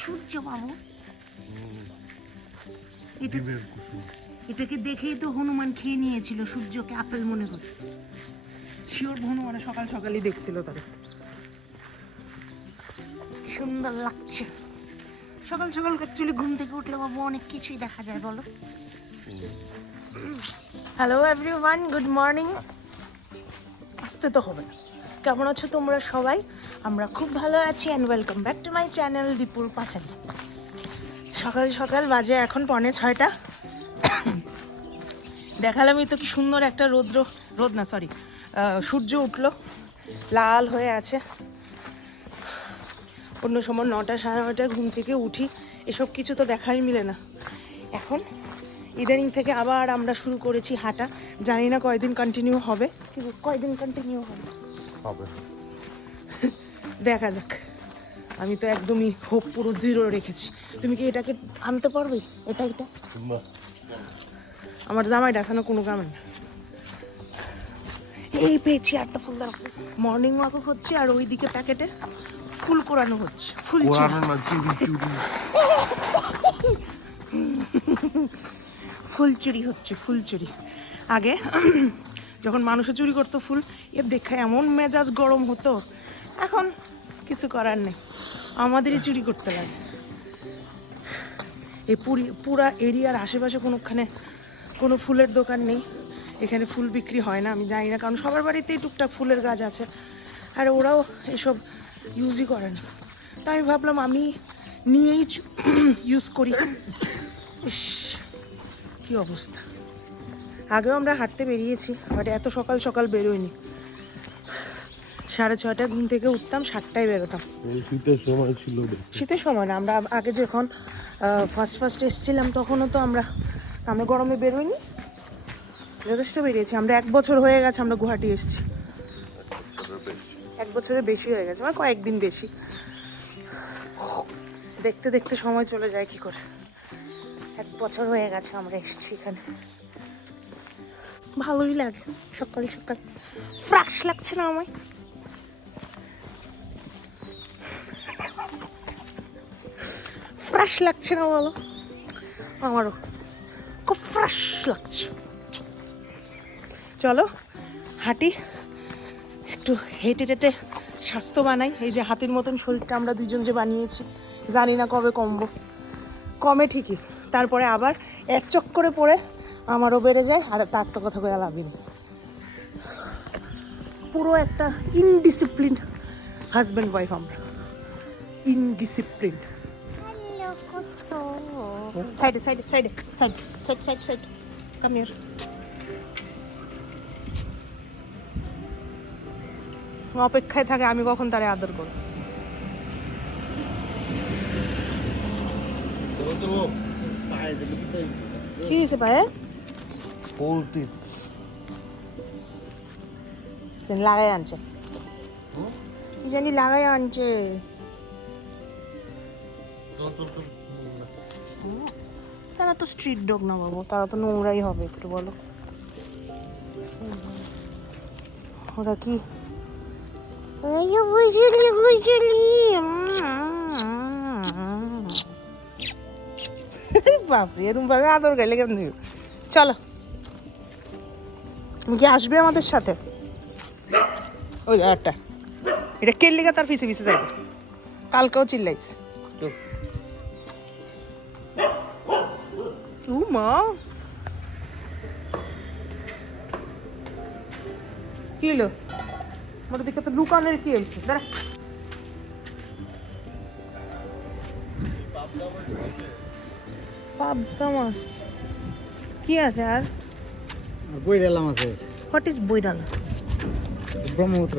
সূর্য বাবু। এটা এটাকে দেখেই তো হনুমান খেয়ে নিয়েছিল সূর্যকে আপেল মনে করে। শিওর হনুমানে সকাল সকালই দেখছিল তারা সুন্দর লাগছে। সকাল সকাল অ্যাকচুয়ালি ঘুম থেকে উঠলে বাবু অনেক কিছুই দেখা যায় বলো। হ্যালো এভরিওয়ান গুড মর্নিং আসতে তো হবে না। কেমন আছো তোমরা সবাই? আমরা খুব ভালো আছি and welcome back to my channel দীপুর পাঁচালি। সকাল সকাল বাজে এখন পনে ছয়টা। দেখালামই তো কি সুন্দর একটা রৌদ্র, রোদ না সরি সূর্য উঠল, লাল হয়ে আছে। অন্য সময় নটা সাড়ে নটায় ঘুম থেকে উঠি, এসব কিছু তো দেখাই মিলে না। এখন ইদানিং থেকে আবার আমরা শুরু করেছি হাঁটা। জানি না কয়দিন কন্টিনিউ হবে। কিন্তু কয়দিন কন্টিনিউ হবে? হবে। দেখা যাক। আমি তো একদমই হোপ পুরো জিরো রেখেছি। তুমি কি এটাকে আনতে পারবে? এটা এটা? আমার জামাই ডাসানো কোনো কামে না এই পেয়েছি আটটা ফুল মর্নিং ওয়াকও হচ্ছে আর ওই ওইদিকে প্যাকেটে ফুল কোরানো হচ্ছে। ফুল চুরি। কোরআন না চুরি চুরি। ফুল চুরি হচ্ছে ফুল চুরি। আগে যখন মানুষে চুরি করতো ফুল, এর দেখে এমন মেজাজ গরম হতো। এখন কিছু করার নেই। আমাদেরই চুরি করতে লাগে। এই পুরি, পুরা এরিয়ার আশেপাশে কোনোখানে কোনো ফুলের দোকান নেই। এখানে ফুল বিক্রি হয় না, আমি জানি না, কারণ সবার বাড়িতেই টুকটাক ফুলের গাছ আছে। আর ওরাও এসব ইউজই করে না। তাই আমি ভাবলাম আমি নিয়েই ইউজ করি। ইস, কি অবস্থা। আগেও আমরা হাঁটতে বেরিয়েছি বাট এত সকাল সকাল বেরোয়নি। সাড়ে ছয়টায় ঘুম থেকে উঠতাম সাতটায় বেরোতাম। শীতের সময় ছিল শীতের সময় না আমরা আগে যখন ফার্স্ট ফার্স্ট এসেছিলাম তখনও তো আমরা আমরা গরমে বেরোইনি। যথেষ্ট বেরিয়েছি আমরা এক বছর হয়ে গেছে আমরা গুয়াহাটি এসেছি। এক বছরের বেশি হয়ে গেছে মানে কয়েকদিন বেশি। দেখতে দেখতে সময় চলে যায় কি করে। এক বছর হয়ে গেছে আমরা এসেছি এখানে। ভালোই লাগে, সকাল সকাল। ফ্রাশ লাগছে না আমায়? ফ্রেশ লাগছে না বলো? আমারও খুব ফ্রেশ লাগছে। চলো, হাঁটি। একটু হেঁটে টেটে স্বাস্থ্য বানাই। এই যে হাতির মতন শরীরটা আমরা দুজন যে বানিয়েছি, জানি না কবে কমবো। কমে ঠিকই, তারপরে আবার এক চক্করে পড়ে আমারও বেড়ে যায় আর তার তো কথা কয়ে লাভই নেই। পুরো একটা ইনডিসিপ্লিন হাজব্যান্ড ওয়াইফ আমরা। ইনডিসিপ্লিন সাইডে সাইডে সাইডে side side side side come here অপেক্ষায় থাকে আমি কখন তারে আদর করব? কি হয়েছে পায়ে? ফুল টিপস লাগাই আনছে কি জানি লাগাই আনছে তারা তো স্ট্রিট ডগ না বাবু তারা তো নোংরাই হবে একটু বলো। ওরা কি? বুঝলি বুঝলি। বাপরে এরকম ভাবে আদর গাইলে কেমন? চলো। তুমি কি আসবে আমাদের সাথে? ওই একটা এটা কেল্লিকা তার পিছে পিছে যাবে? কালকেও চিল্লাইস। চল মা। কি হলো মোটা দিকে তো লুকানোর কি হয়েছে দাঁড়া। পাবদা মাছ। কি আছে আর? বইরালাম আছে। হোয়াট ইজ বইডালা ব্রহ্মপুত্র।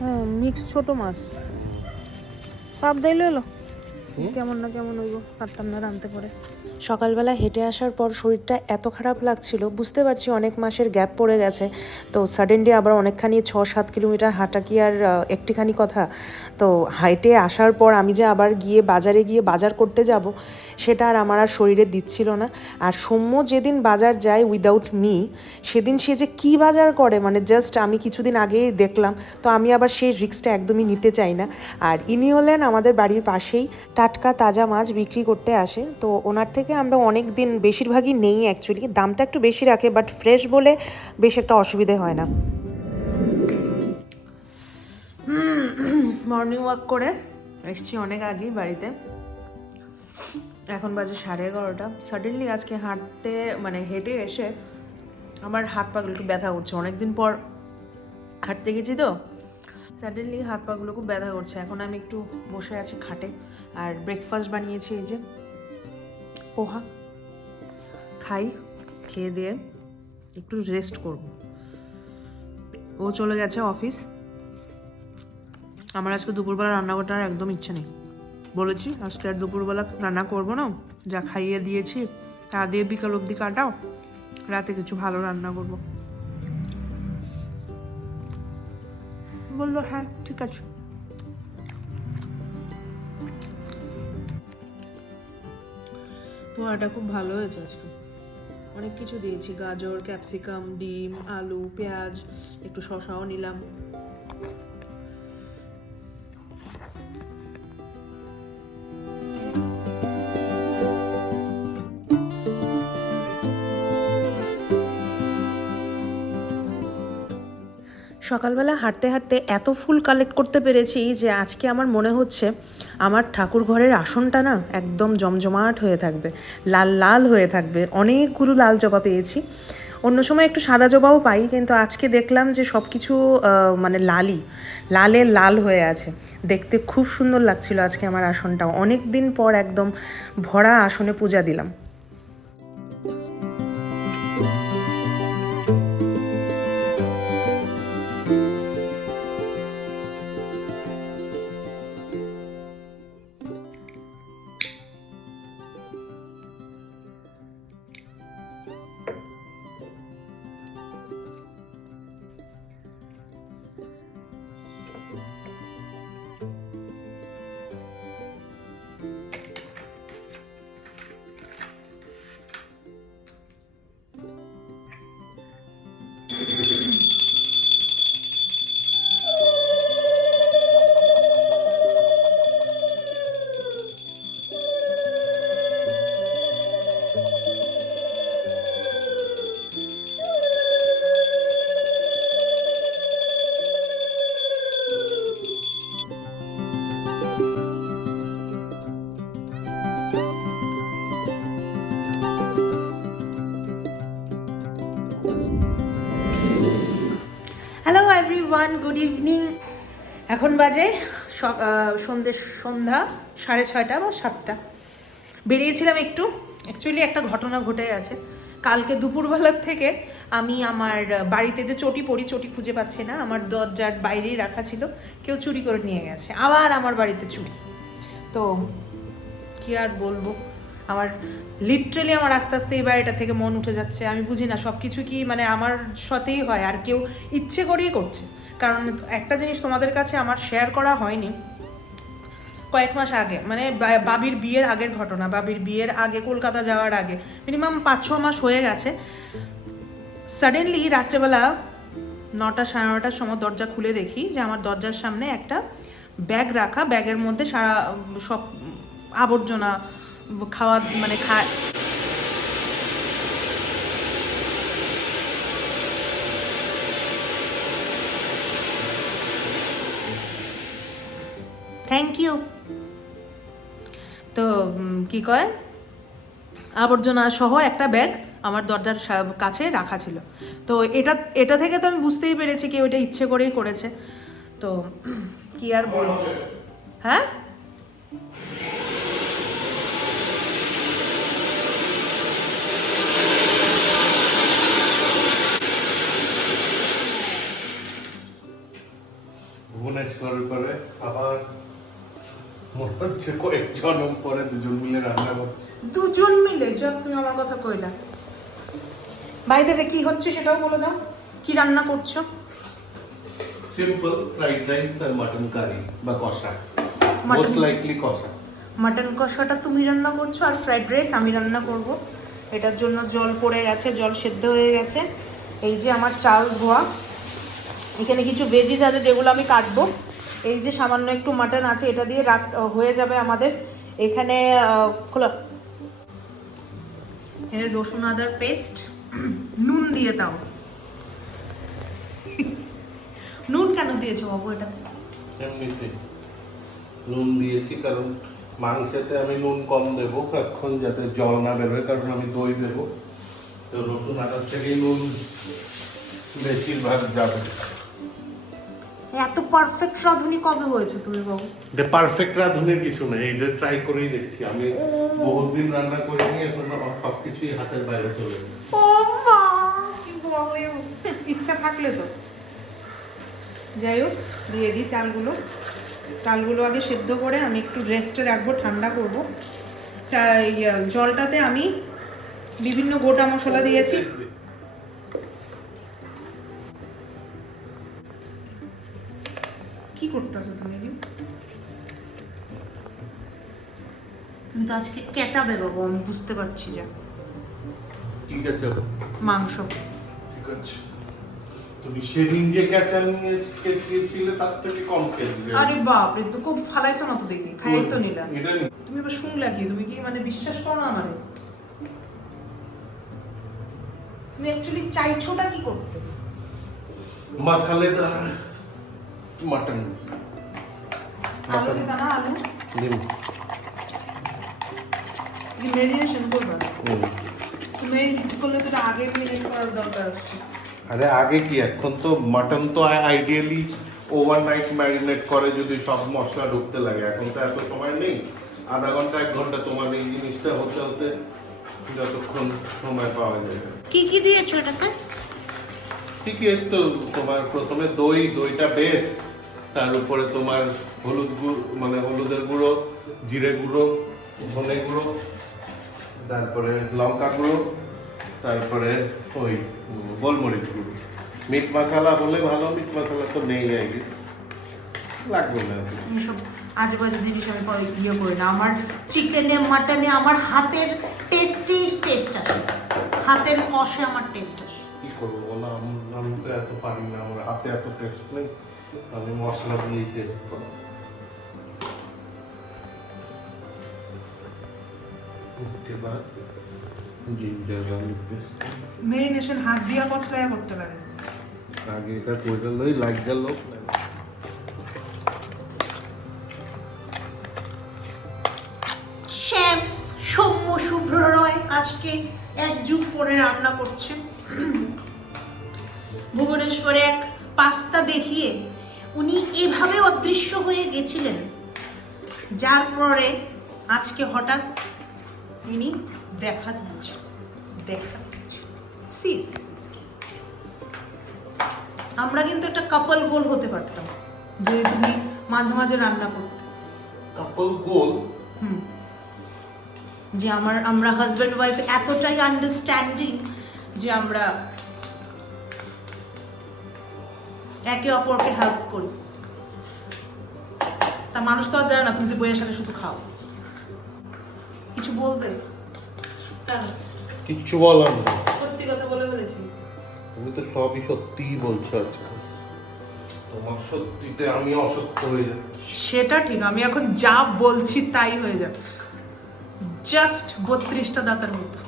হ্যাঁ মিক্স ছোট মাছ। পাপ এলো? এলো? কেমন না কেমন হইব পারতাম না রানতে পারে। সকালবেলা হেঁটে আসার পর শরীরটা এত খারাপ লাগছিল, বুঝতে পারছি অনেক মাসের গ্যাপ পড়ে গেছে। তো সাডেনলি আবার অনেকখানি ছ সাত কিলোমিটার হাঁটা কি আর একটিখানি কথা? তো হাইটে আসার পর আমি যে আবার গিয়ে বাজারে গিয়ে বাজার করতে যাব, সেটা আর আমার আর শরীরে দিচ্ছিল না। আর সৌম্য যেদিন বাজার যায় উইদাউট মি সেদিন সে যে কী বাজার করে মানে জাস্ট আমি কিছুদিন আগেই দেখলাম, তো আমি আবার সেই রিস্কটা একদমই নিতে চাই না। আর ইনি হলেন আমাদের বাড়ির পাশেই টাটকা তাজা মাছ বিক্রি করতে আসে, তো ওনার থেকে আমরা অনেক দিন বেশিরভাগই নেই অ্যাকচুয়ালি দামটা একটু বেশি রাখে বাট ফ্রেশ বলে বেশ একটা অসুবিধে হয় না। মর্নিং ওয়াক করে এসছি অনেক আগেই বাড়িতে। এখন বাজে সাড়ে এগারোটা। সাডেনলি আজকে হাঁটতে মানে হেঁটে এসে আমার হাত পাগুলো একটু ব্যথা করছে। অনেকদিন পর হাঁটতে গেছি তো। সাডেনলি হাত পাগুলো খুব ব্যথা করছে। এখন আমি একটু বসে আছি খাটে। আর ব্রেকফাস্ট বানিয়েছি এই যে। পোহা। খাই, খেয়ে দিয়ে একটু রেস্ট করব। ও চলে গেছে অফিস আমার আজকে দুপুরবেলা রান্না করার একদম ইচ্ছে নেই। বলেছি, আজকে আর দুপুরবেলা রান্না করব না। যা খাইয়ে দিয়েছি, তা দিয়ে বিকাল অবধি কাটাও। রাতে কিছু ভালো রান্না করব। বলল হ্যাঁ ঠিক আছে। পোহাটা খুব ভালো হয়েছে আজকে। অনেক কিছু দিয়েছি, গাজর, ক্যাপসিকাম, ডিম, আলু, পেঁয়াজ, একটু শশাও নিলাম। সকালবেলা হাঁটতে হাঁটতে এত ফুল কালেক্ট করতে পেরেছি যে আজকে আমার মনে হচ্ছে আমার ঠাকুর ঘরের আসনটা না একদম জমজমাট হয়ে থাকবে, লাল লাল হয়ে থাকবে। অনেকগুলো লাল জবা পেয়েছি। অন্য সময় একটু সাদা জবাও পাই, কিন্তু আজকে দেখলাম যে সব কিছু মানে লালই, লালে লাল হয়ে আছে। দেখতে খুব সুন্দর লাগছিল আজকে আমার আসনটা অনেক দিন পর একদম ভরা আসনে পূজা দিলাম। ইভিনিং এখন বাজে স- সন্ধে, সন্ধ্যা, সাড়ে ছয়টা বা সাতটা। বেরিয়েছিলাম একটু। অ্যাকচুয়ালি একটা ঘটনা ঘটে গেছে। কালকে দুপুরবেলার থেকে আমি আমার বাড়িতে যে চটি পড়ি চটি খুঁজে পাচ্ছি না। আমার দরজার বাইরেই রাখা ছিল। কেউ চুরি করে নিয়ে গেছে। আবার আমার বাড়িতে চুরি। তো কি আর বলব? আমার লিটারেলি আমার আস্তে আস্তে এই বাড়িটা থেকে মন উঠে যাচ্ছে। আমি বুঝি না সব কিছু কি মানে আমার সাথেই হয়? আর কেউ ইচ্ছে করেই করছে। কারণ একটা জিনিস তোমাদের কাছে আমার শেয়ার করা হয়নি। কয়েক মাস আগে মানে বাবির বিয়ের আগের ঘটনা, বাবির বিয়ের আগে কলকাতা যাওয়ার আগে মিনিমাম পাঁচ ছ মাস হয়ে গেছে। সাডেনলি রাত্রেবেলা নটা সাড়ে নটার সময় দরজা খুলে দেখি যে আমার দরজার সামনে একটা ব্যাগ রাখা, ব্যাগের মধ্যে সারা সব আবর্জনা, খাওয়া মানে খায় থ্যাংক ইউ তো কি কয়? আবর্জনা সহ একটা ব্যাগ আমার দরজার সা- কাছে রাখা ছিল। তো এটা এটা থেকে তো আমি বুঝতেই পেরেছি কি ওইটা ইচ্ছে করেই করেছে। তো কি আর বলব হ্যাঁ? ভুবনেশ্বরের পরে আবার মনে হচ্ছে কয়েক জন্ম পরে দুজন মিলে রান্না করছে। দুজন মিলে? যাক তুমি আমার কথা কইলা। কি হচ্ছে সেটাও বলে দাও। কি রান্না করছ? সিম্পল ফ্রাইড রাইস আর মাটন কারি বা কষা। মোস্ট লাইকলি কষা। মাটন কষাটা তুমি রান্না করছ আর ফ্রাইড রাইস আমি রান্না করব। এটার জন্য জল পড়ে গেছে জল সেদ্ধ হয়ে গেছে। এই যে আমার চাল ধোয়া। এখানে কিছু ভেজিস আছে যেগুলো আমি কাটবো। এই যে সামান্য একটু মাটন আছে এটা দিয়ে রাত হয়ে যাবে আমাদের। এখানে খোলো। এখানে রসুন আদার পেস্ট নুন দিয়ে দাও নুন কেন দিয়েছ বাবু এটা? এমনিতে নুন দিয়েছি কারণ মাংসেতে আমি নুন কম দেবো এখন যাতে জল না বেরোয় কারণ আমি দই দেবো। তো রসুন আদার থেকে নুন বেশিরভাগ যাবে। এত পারফেক্ট রাঁধুনি কবে হয়েছে তুমি বাবু এটা পারফেক্ট রাঁধুনির কিছু নেই এটা ট্রাই করেই দেখছি। আমি বহুত দিন রান্না করিনি এখন আমার সব কিছুই হাতের বাইরে চলে গেছে। ও মা কি বলে ইচ্ছা থাকলে তো। যাই হোক দিয়ে দিই চালগুলো। চালগুলো আগে সেদ্ধ করে আমি একটু রেস্টে রাখব ঠান্ডা করব। চা জলটাতে আমি বিভিন্ন গোটা মশলা দিয়েছি। কি করতেছো তুমি? তুমি তো আজকে কেচাবে বাবু আমি বুঝতে পারছি যা। ঠিক আছে মাংস। ঠিক আছে। তুমি সেদিন যে ক্যাচা নিয়ে খেয়েছিলে তার থেকে কম আরে বাপ রে তো খুব ফালাইছো না তো দেখি খাই তো নিলাম। এটা নি তুমি এবার শুনলা কি? তুমি কি মানে বিশ্বাস করো না আমারে? তুমি অ্যাকচুয়ালি চাইছোটা কি করতে? মশালেদার করবা। করলে তো আগে করার দরকার আরে আগে কি এখন তো মাটন তো আইডিয়ালি ওভারনাইট ম্যারিনেট করে যদি সব মশলা ঢুকতে লাগে এখন তো এত সময় নেই আধা ঘণ্টা এক ঘণ্টা তোমার এই জিনিসটা হতে হতে যতক্ষণ সময় পাওয়া যায় কি কি দিয়েছ এটাতে সিক্রেট তো তোমার প্রথমে দই দইটা বেস তার উপরে তোমার হলুদ গুঁড়ো মানে হলুদের গুঁড়ো জিরে গুঁড়ো ধনে গুঁড়ো তারপরে লঙ্কা গুঁড়ো তারপরে ওই গোলমরিচ গুঁড়ো। মিট মশলা বলে ভালো মিট মশলা তো নেই আই গেস লাগবে না। এইসব আজে বাজে জিনিস আমি পরে ইয়ে করি না আমার চিকেনে মাটনে আমার হাতের টেস্টি টেস্ট আছে। হাতের কষে আমার টেস্ট আছে। কি করব বলো? আমি তো এত পারি না আমার হাতে এত টেস্ট নেই। আমি মশলা দিয়েই টেস্ট করো उसके बाद জিঞ্জার গার্লিক পেস্ট মেরিনেশন হাত দিয়া কচলায়া করতে লাগে আগে এটা কইরা লই লাগ গেল শেফ সৌম্য শুভ্র রয় আজকে এক যুগ পরে রান্না করছে ভুবনেশ্বরে এক পাস্তা দেখিয়ে উনি এভাবে অদৃশ্য হয়ে গেছিলেন যার পরে আজকে হঠাৎ ইনি দেখা দিয়েছেন দেখা সি সি। আমরা কিন্তু একটা কাপল গোল হতে পারতাম যে তুমি মাঝে মাঝে রান্না করতে। Couple goal hmm. যে আমার আমরা হাজব্যান্ড ওয়াইফ এতটাই আন্ডারস্ট্যান্ডিং যে আমরা একে অপরকে হেল্প করি। তা মানুষ তো আর জানে না তুমি যে বইয়ের সাথে শুধু খাও। কিছু বলবে? কিচ্ছু বলার না সত্যি কথা বলে বলেছি তুমি তো সবই সত্যিই বলছো আজকে তোমার সত্যিতে আমি অসত্য হয়ে যাচ্ছি। সেটা ঠিক আমি এখন যা বলছি তাই হয়ে যাচ্ছে। জাস্ট বত্রিশটা দাঁতের মতো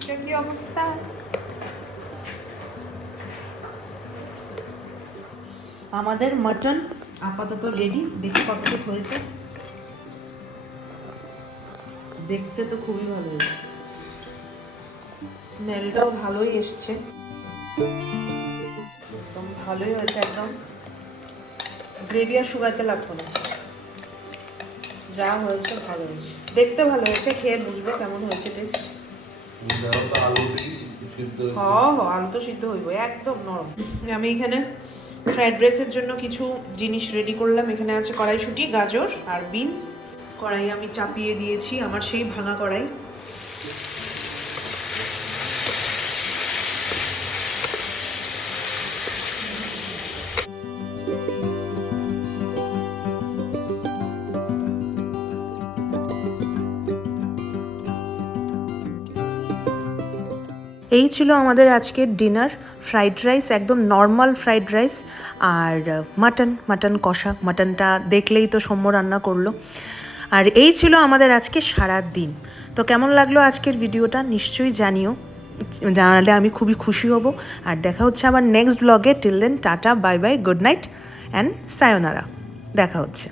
এটা কি অবস্থা? আমাদের মাটন আপাতত রেডি দেখি কতটুকু হয়েছে। দেখতে তো খুবই ভালো হয়েছে। স্মেলটাও ভালোই এসছে। একদম ভালোই হয়েছে একদম। গ্রেভি আর শুকাইতে লাগতো না যা হয়েছে ভালো হয়েছে। দেখতে ভালো হয়েছে খেয়ে বুঝব কেমন হয়েছে টেস্ট তুমি দেখো তো আলু দিই সিদ্ধ হয়েছে। হ হ আলু তো সিদ্ধ হইব একদম নরম। আমি এখানে ফ্রাইড রাইসের জন্য কিছু জিনিস রেডি করলাম। এখানে আছে কড়াইশুঁটি, গাজর আর বিনস কড়াই আমি চাপিয়ে দিয়েছি আমার সেই ভাঙা কড়াই। এই ছিল আমাদের আজকের ডিনার ফ্রাইড রাইস একদম নর্মাল ফ্রাইড রাইস আর মাটন মাটন কষা মাটনটা দেখলেই তো সৌম্য রান্না করল। আর এই ছিল আমাদের আজকে সারা দিন তো কেমন লাগল আজকের ভিডিওটা নিশ্চয়ই জানিও। জানালে আমি খুবই খুশি হব। আর দেখা হচ্ছে আবার নেক্সট ব্লগে till then tata bye bye good night and sayonara দেখা হচ্ছে।